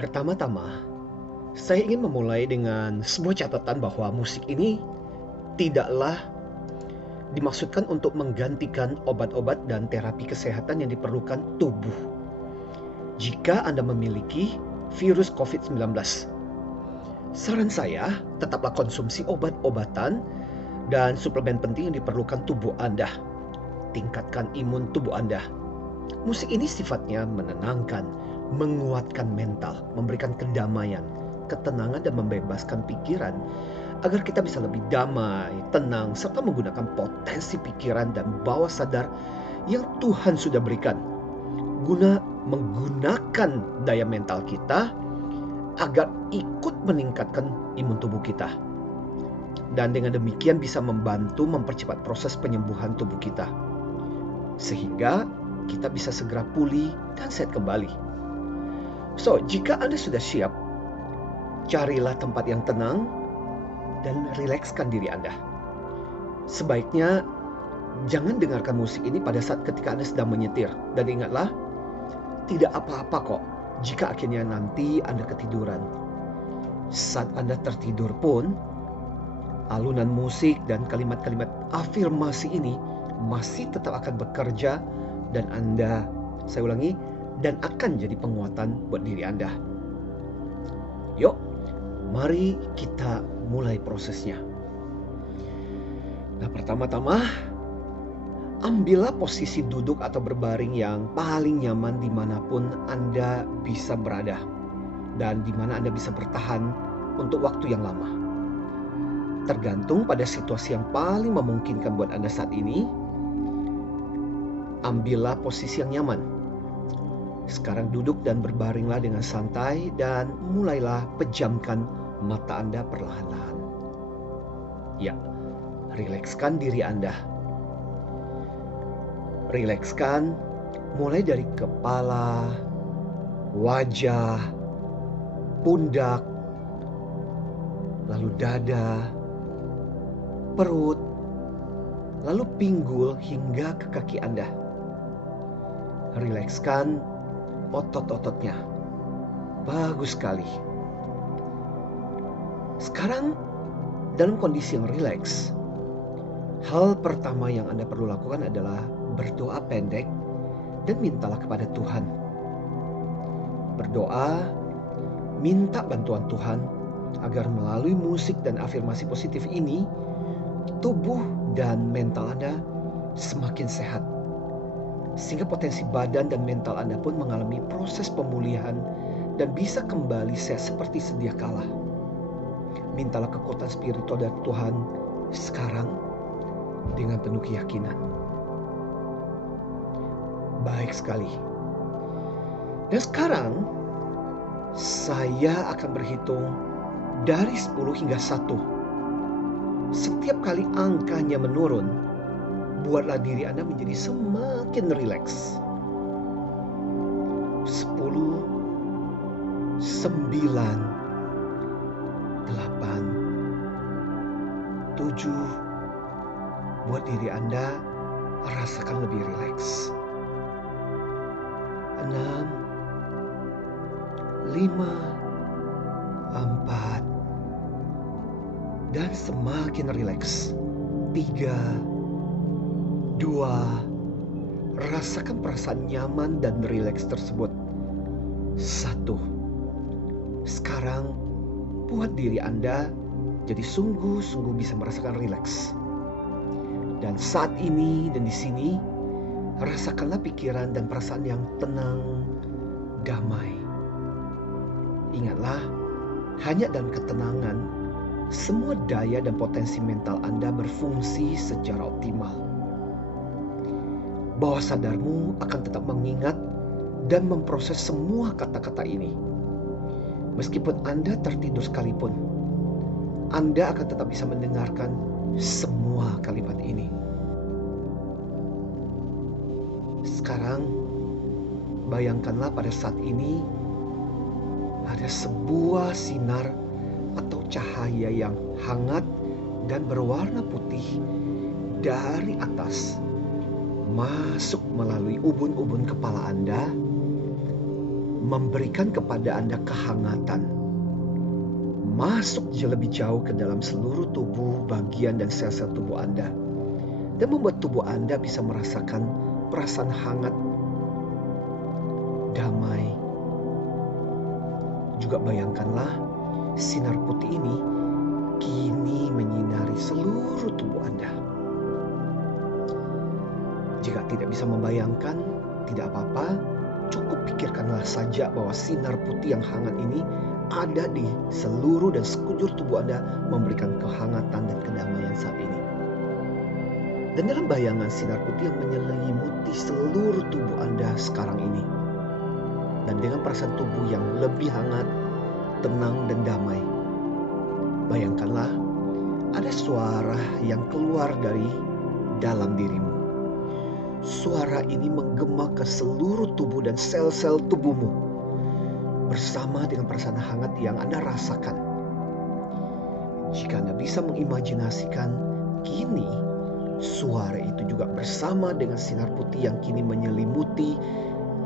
Pertama-tama, saya ingin memulai dengan sebuah catatan bahwa musik ini tidaklah dimaksudkan untuk menggantikan obat-obat dan terapi kesehatan yang diperlukan tubuh. Jika Anda memiliki virus COVID-19, saran saya tetaplah konsumsi obat-obatan dan suplemen penting yang diperlukan tubuh Anda. Tingkatkan imun tubuh Anda. Musik ini sifatnya menenangkan, menguatkan mental, memberikan kedamaian, ketenangan dan membebaskan pikiran agar kita bisa lebih damai, tenang, serta menggunakan potensi pikiran dan bawah sadar yang Tuhan sudah berikan guna menggunakan daya mental kita agar ikut meningkatkan imun tubuh kita. Dan dengan demikian bisa membantu mempercepat proses penyembuhan tubuh kita. Sehingga kita bisa segera pulih dan sehat kembali. So, jika Anda sudah siap, carilah tempat yang tenang dan rilekskan diri Anda. Sebaiknya jangan dengarkan musik ini pada saat ketika Anda sedang menyetir. Dan ingatlah, tidak apa-apa kok jika akhirnya nanti Anda ketiduran. Saat Anda tertidur pun, alunan musik dan kalimat-kalimat afirmasi ini masih tetap akan bekerja dan saya ulangi, dan akan jadi penguatan buat diri Anda. Yuk, mari kita mulai prosesnya. Nah, pertama-tama, ambillah posisi duduk atau berbaring yang paling nyaman dimanapun Anda bisa berada dan di mana Anda bisa bertahan untuk waktu yang lama. Tergantung pada situasi yang paling memungkinkan buat Anda saat ini, ambillah posisi yang nyaman. Sekarang duduk dan berbaringlah dengan santai dan mulailah pejamkan mata Anda perlahan-lahan. Ya, rilekskan diri Anda. Rilekskan mulai dari kepala, wajah, pundak, lalu dada, perut, lalu pinggul hingga ke kaki Anda. Rilekskan otot-ototnya. Bagus sekali. Sekarang dalam kondisi yang rileks, hal pertama yang Anda perlu lakukan adalah berdoa pendek dan mintalah kepada Tuhan. Berdoa, minta bantuan Tuhan agar melalui musik dan afirmasi positif ini, tubuh dan mental Anda semakin sehat. Sehingga potensi badan dan mental Anda pun mengalami proses pemulihan dan bisa kembali sehat seperti sedia kala. Mintalah kekuatan spiritual dari Tuhan sekarang dengan penuh keyakinan. Baik sekali. Dan sekarang saya akan berhitung dari 10 hingga 1. Setiap kali angkanya menurun, buatlah diri Anda menjadi semakin rileks. 10, 9, 8, 7. Buat diri Anda rasakan lebih rileks. 6, 5, 4, dan semakin rileks. 3, 2, rasakan perasaan nyaman dan rileks tersebut. 1, sekarang buat diri Anda jadi sungguh-sungguh bisa merasakan rileks. Dan saat ini dan di sini, rasakanlah pikiran dan perasaan yang tenang, damai. Ingatlah, hanya dalam ketenangan, semua daya dan potensi mental Anda berfungsi secara optimal. Bawah sadarmu akan tetap mengingat dan memproses semua kata-kata ini. Meskipun Anda tertidur sekalipun, Anda akan tetap bisa mendengarkan semua kalimat ini. Sekarang, bayangkanlah pada saat ini ada sebuah sinar atau cahaya yang hangat dan berwarna putih dari atas masuk melalui ubun-ubun kepala Anda, memberikan kepada Anda kehangatan, masuk lebih jauh ke dalam seluruh tubuh, bagian dan sel-sel tubuh Anda, dan membuat tubuh Anda bisa merasakan perasaan hangat, damai. Juga bayangkanlah sinar putih ini kini menyinari seluruh tubuh Anda. Jika tidak bisa membayangkan, tidak apa-apa, cukup pikirkanlah saja bahwa sinar putih yang hangat ini ada di seluruh dan sekujur tubuh Anda, memberikan kehangatan dan kedamaian saat ini. Dan dalam bayangan sinar putih yang menyelimuti seluruh tubuh Anda sekarang ini, dan dengan perasaan tubuh yang lebih hangat, tenang dan damai, bayangkanlah ada suara yang keluar dari dalam dirimu. Suara ini menggema ke seluruh tubuh dan sel-sel tubuhmu, bersama dengan perasaan hangat yang Anda rasakan. Jika Anda bisa mengimajinasikan, kini suara itu juga bersama dengan sinar putih yang kini menyelimuti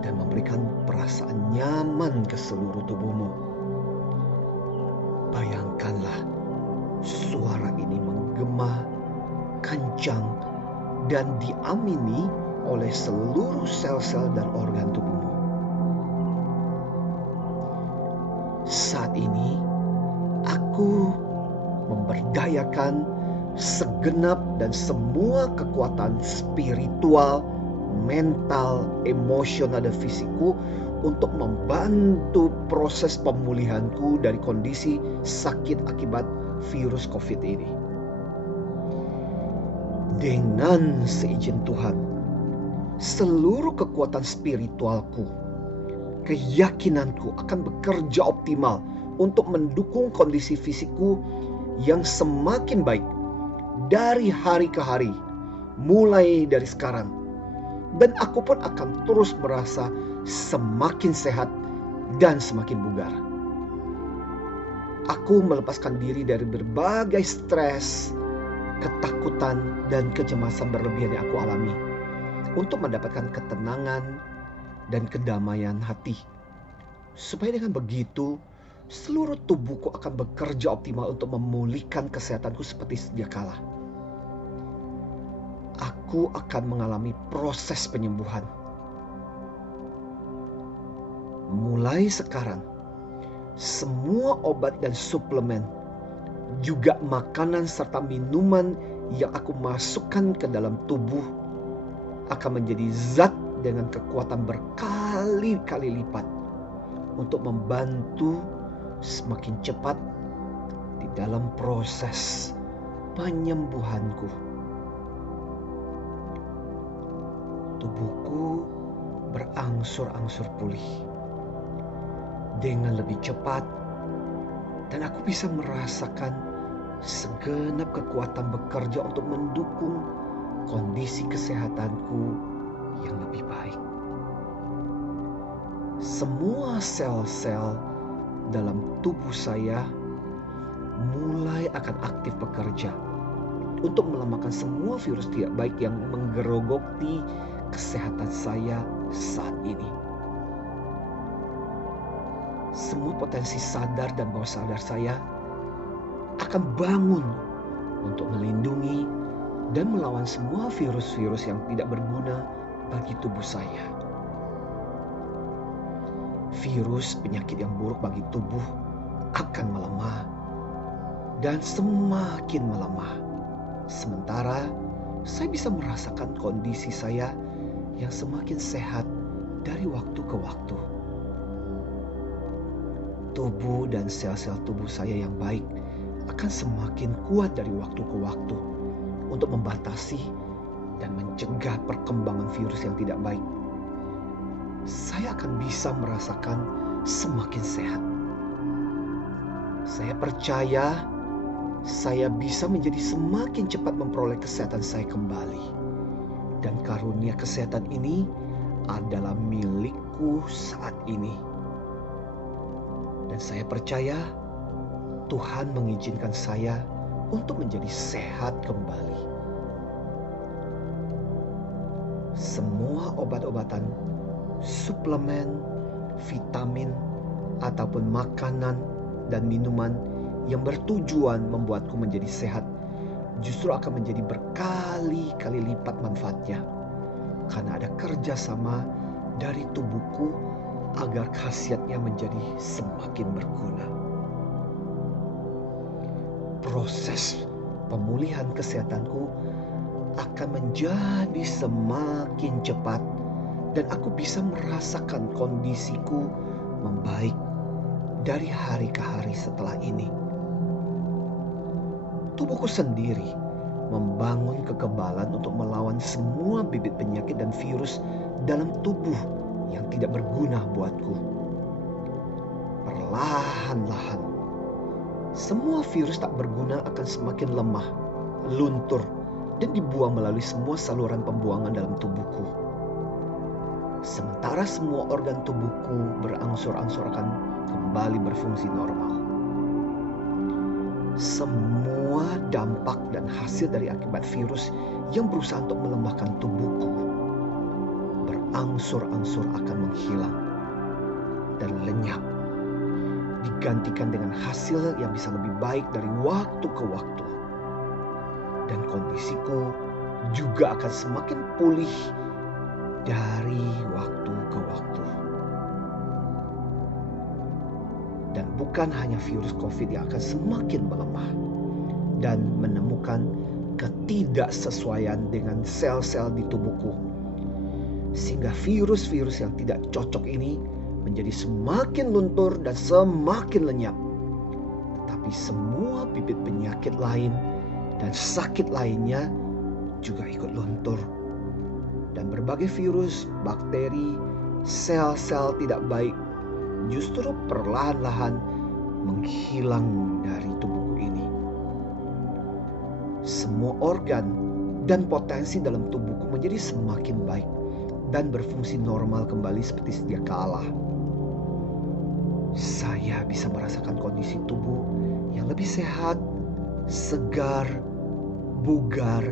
dan memberikan perasaan nyaman ke seluruh tubuhmu. Bayangkanlah suara ini menggema kencang dan diamini oleh seluruh sel-sel dan organ tubuhmu. Saat ini aku memberdayakan segenap dan semua kekuatan spiritual, mental, emosional dan fisikku untuk membantu proses pemulihanku dari kondisi sakit akibat virus COVID ini. Dengan seizin Tuhan, seluruh kekuatan spiritualku, keyakinanku akan bekerja optimal untuk mendukung kondisi fisikku yang semakin baik dari hari ke hari, mulai dari sekarang. Dan aku pun akan terus merasa semakin sehat dan semakin bugar. Aku melepaskan diri dari berbagai stres, ketakutan, dan kecemasan berlebihan yang aku alami, untuk mendapatkan ketenangan dan kedamaian hati. Supaya dengan begitu, seluruh tubuhku akan bekerja optimal untuk memulihkan kesehatanku seperti sedia kala. Aku akan mengalami proses penyembuhan. Mulai sekarang, semua obat dan suplemen, juga makanan serta minuman yang aku masukkan ke dalam tubuh akan menjadi zat dengan kekuatan berkali-kali lipat untuk membantu semakin cepat di dalam proses penyembuhanku. Tubuhku berangsur-angsur pulih dengan lebih cepat, dan aku bisa merasakan segenap kekuatan bekerja untuk mendukung kondisi kesehatanku yang lebih baik. Semua sel-sel dalam tubuh saya mulai akan aktif bekerja untuk melemahkan semua virus tidak baik yang menggerogoti kesehatan saya saat ini. Semua potensi sadar dan bawah sadar saya akan bangun untuk melindungi dan melawan semua virus-virus yang tidak berguna bagi tubuh saya. Virus penyakit yang buruk bagi tubuh akan melemah dan semakin melemah. Sementara saya bisa merasakan kondisi saya yang semakin sehat dari waktu ke waktu. Tubuh dan sel-sel tubuh saya yang baik akan semakin kuat dari waktu ke waktu untuk membatasi dan mencegah perkembangan virus yang tidak baik. Saya akan bisa merasakan semakin sehat. Saya percaya saya bisa menjadi semakin cepat memperoleh kesehatan saya kembali. Dan karunia kesehatan ini adalah milikku saat ini. Dan saya percaya Tuhan mengizinkan saya untuk menjadi sehat kembali. Semua obat-obatan, suplemen, vitamin ataupun makanan dan minuman yang bertujuan membuatku menjadi sehat justru akan menjadi berkali-kali lipat manfaatnya. Karena ada kerjasama dari tubuhku agar khasiatnya menjadi semakin berguna. Proses pemulihan kesehatanku akan menjadi semakin cepat dan aku bisa merasakan kondisiku membaik dari hari ke hari setelah ini. Tubuhku sendiri membangun kekebalan untuk melawan semua bibit penyakit dan virus dalam tubuh yang tidak berguna buatku. Perlahan-lahan, semua virus tak berguna akan semakin lemah, luntur, dan dibuang melalui semua saluran pembuangan dalam tubuhku. Sementara semua organ tubuhku berangsur-angsur akan kembali berfungsi normal. Semua dampak dan hasil dari akibat virus yang berusaha untuk melemahkan tubuhku berangsur-angsur akan menghilang dan lenyap, digantikan dengan hasil yang bisa lebih baik dari waktu ke waktu. Dan kondisiku juga akan semakin pulih dari waktu ke waktu. Dan bukan hanya virus COVID yang akan semakin melemah dan menemukan ketidaksesuaian dengan sel-sel di tubuhku, sehingga virus-virus yang tidak cocok ini menjadi semakin luntur dan semakin lenyap. Tetapi semua bibit penyakit lain dan sakit lainnya juga ikut luntur. Dan berbagai virus, bakteri, sel-sel tidak baik justru perlahan-lahan menghilang dari tubuhku ini. Semua organ dan potensi dalam tubuhku menjadi semakin baik dan berfungsi normal kembali seperti sedia kala. Saya bisa merasakan kondisi tubuh yang lebih sehat, segar, bugar,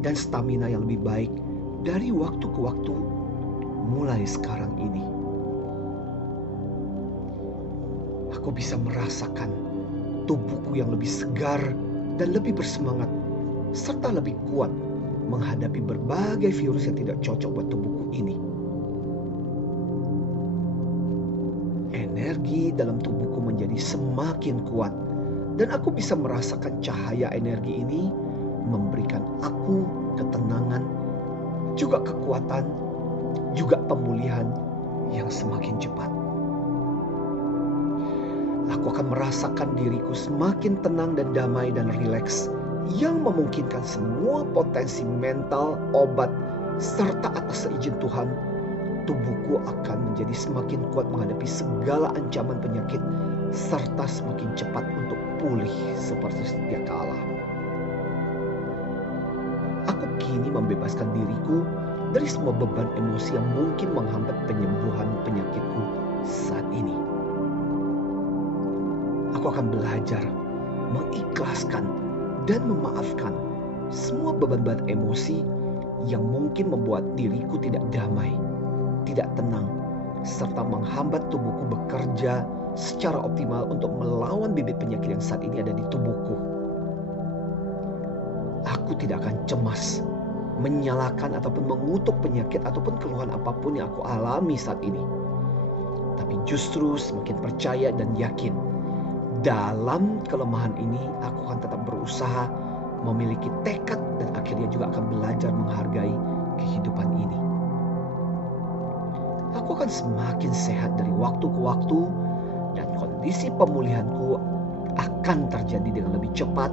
dan stamina yang lebih baik dari waktu ke waktu mulai sekarang ini. Aku bisa merasakan tubuhku yang lebih segar dan lebih bersemangat serta lebih kuat menghadapi berbagai virus yang tidak cocok buat tubuhku ini. Energi dalam tubuhku menjadi semakin kuat dan aku bisa merasakan cahaya energi ini memberikan aku ketenangan, juga kekuatan, juga pemulihan yang semakin cepat. Aku akan merasakan diriku semakin tenang dan damai dan rileks yang memungkinkan semua potensi mental, obat, serta atas seizin Tuhan, tubuhku akan menjadi semakin kuat menghadapi segala ancaman penyakit serta semakin cepat untuk pulih seperti sedia kala. Aku kini membebaskan diriku dari semua beban emosi yang mungkin menghambat penyembuhan penyakitku saat ini. Aku akan belajar mengikhlaskan dan memaafkan semua beban-beban emosi yang mungkin membuat diriku tidak damai, tidak tenang, serta menghambat tubuhku bekerja secara optimal untuk melawan bibit penyakit yang saat ini ada di tubuhku. Aku tidak akan cemas, menyalahkan ataupun mengutuk penyakit ataupun keluhan apapun yang aku alami saat ini. Tapi justru semakin percaya dan yakin dalam kelemahan ini aku akan tetap berusaha, memiliki tekad dan akhirnya juga akan belajar menghargai kehidupan ini. Aku akan semakin sehat dari waktu ke waktu dan kondisi pemulihanku akan terjadi dengan lebih cepat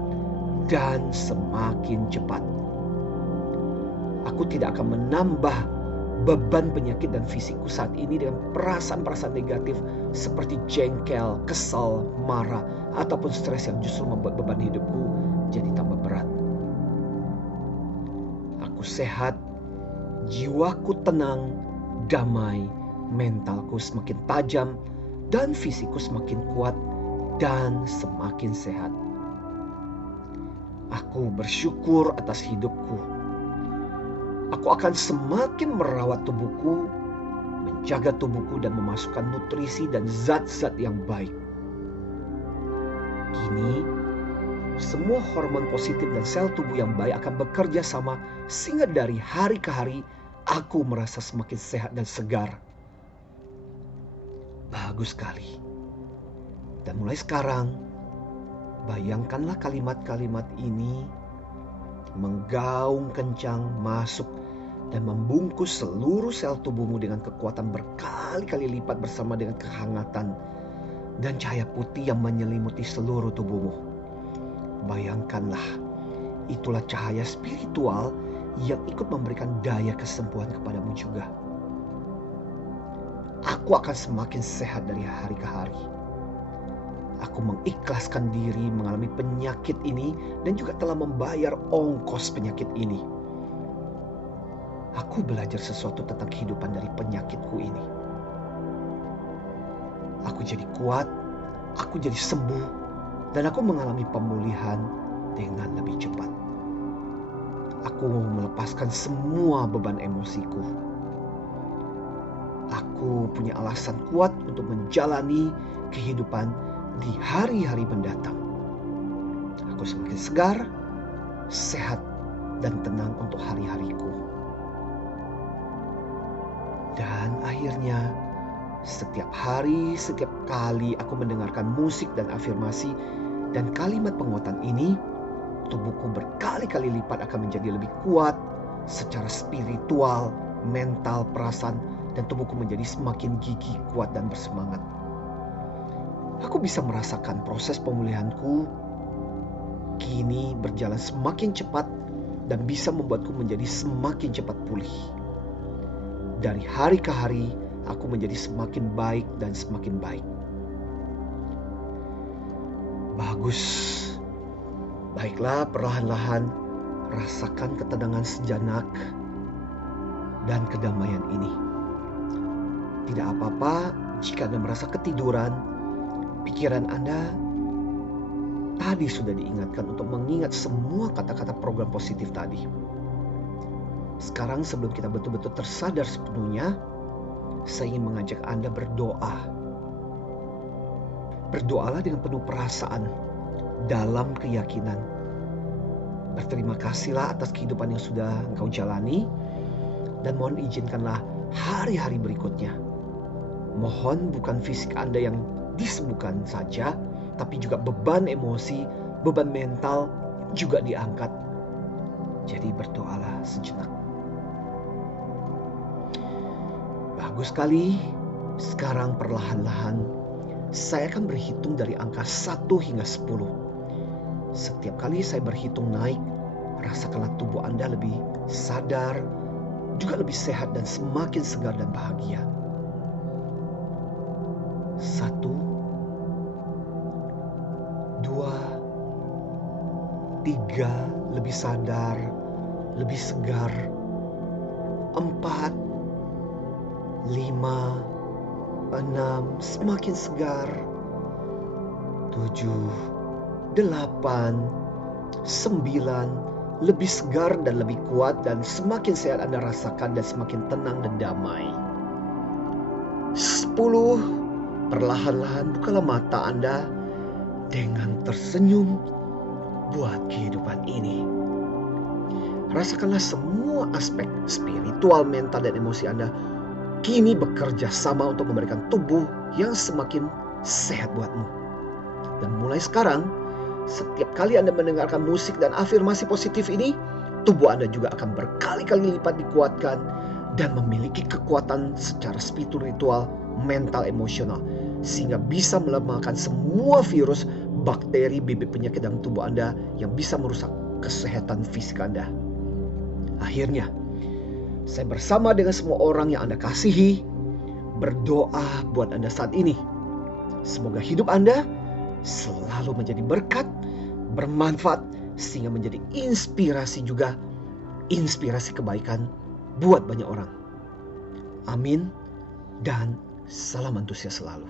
dan semakin cepat. Aku tidak akan menambah beban penyakit dan fisikku saat ini dengan perasaan-perasaan negatif seperti jengkel, kesal, marah, ataupun stres yang justru membuat beban hidupku jadi tambah berat. Aku sehat, jiwaku tenang, damai, mentalku semakin tajam, dan fisikku semakin kuat dan semakin sehat. Aku bersyukur atas hidupku. Aku akan semakin merawat tubuhku menjaga tubuhku dan memasukkan nutrisi dan zat-zat yang baik. Kini, semua hormon positif dan sel tubuh yang baik akan bekerja sama sehingga dari hari ke hari aku merasa semakin sehat dan segar. Bagus sekali. Dan mulai sekarang, bayangkanlah kalimat-kalimat ini menggaung kencang masuk dan membungkus seluruh sel tubuhmu dengan kekuatan berkali-kali lipat bersama dengan kehangatan dan cahaya putih yang menyelimuti seluruh tubuhmu. Bayangkanlah, itulah cahaya spiritual yang ikut memberikan daya kesembuhan kepadamu juga. Aku akan semakin sehat dari hari ke hari. Aku mengikhlaskan diri mengalami penyakit ini dan juga telah membayar ongkos penyakit ini. Aku belajar sesuatu tentang kehidupan dari penyakitku ini. Aku jadi kuat, aku jadi sembuh, dan aku mengalami pemulihan dengan lebih cepat. Aku melepaskan semua beban emosiku. Aku punya alasan kuat untuk menjalani kehidupan di hari-hari mendatang. Aku semakin segar, sehat, dan tenang untuk hari-hariku. Dan akhirnya, setiap hari, setiap kali aku mendengarkan musik dan afirmasi dan kalimat penguatan ini, tubuhku berkali-kali lipat akan menjadi lebih kuat secara spiritual, mental, perasaan, dan tubuhku menjadi semakin gigih, kuat, dan bersemangat. Aku bisa merasakan proses pemulihanku kini berjalan semakin cepat dan bisa membuatku menjadi semakin cepat pulih. Dari hari ke hari, aku menjadi semakin baik dan semakin baik. Bagus. Baiklah, perlahan-lahan rasakan ketenangan sejenak dan kedamaian ini. Tidak apa-apa jika Anda merasa ketiduran, pikiran Anda tadi sudah diingatkan untuk mengingat semua kata-kata program positif tadi. Sekarang sebelum kita betul-betul tersadar sepenuhnya, saya ingin mengajak Anda berdoa. Berdoalah dengan penuh perasaan, dalam keyakinan. Berterima kasihlah atas kehidupan yang sudah engkau jalani, dan mohon izinkanlah hari-hari berikutnya. Mohon bukan fisik Anda yang disembuhkan saja, tapi juga beban emosi, beban mental juga diangkat. Jadi berdoalah sejenak. Bagus sekali. Sekarang perlahan-lahan saya akan berhitung dari angka 1 hingga 10. Setiap kali saya berhitung naik, rasakanlah tubuh Anda lebih sadar, juga lebih sehat dan semakin segar dan bahagia. 1, 2, 3, lebih sadar, lebih segar. 4, 5, 6, semakin segar. 7, 8, 9, lebih segar dan lebih kuat, dan semakin sehat Anda rasakan dan semakin tenang dan damai. 10, perlahan-lahan bukalah mata Anda dengan tersenyum buat kehidupan ini. Rasakanlah semua aspek spiritual, mental, dan emosi Anda kini bekerja sama untuk memberikan tubuh yang semakin sehat buatmu. Dan mulai sekarang, setiap kali Anda mendengarkan musik dan afirmasi positif ini, tubuh Anda juga akan berkali-kali lipat dikuatkan dan memiliki kekuatan secara spiritual, mental, emosional, sehingga bisa melemahkan semua virus, bakteri, bibit penyakit dalam tubuh Anda yang bisa merusak kesehatan fisik Anda. Akhirnya, saya bersama dengan semua orang yang Anda kasihi berdoa buat Anda saat ini. Semoga hidup Anda selalu menjadi berkat, bermanfaat, sehingga menjadi inspirasi juga, inspirasi kebaikan buat banyak orang. Amin dan salam antusias selalu.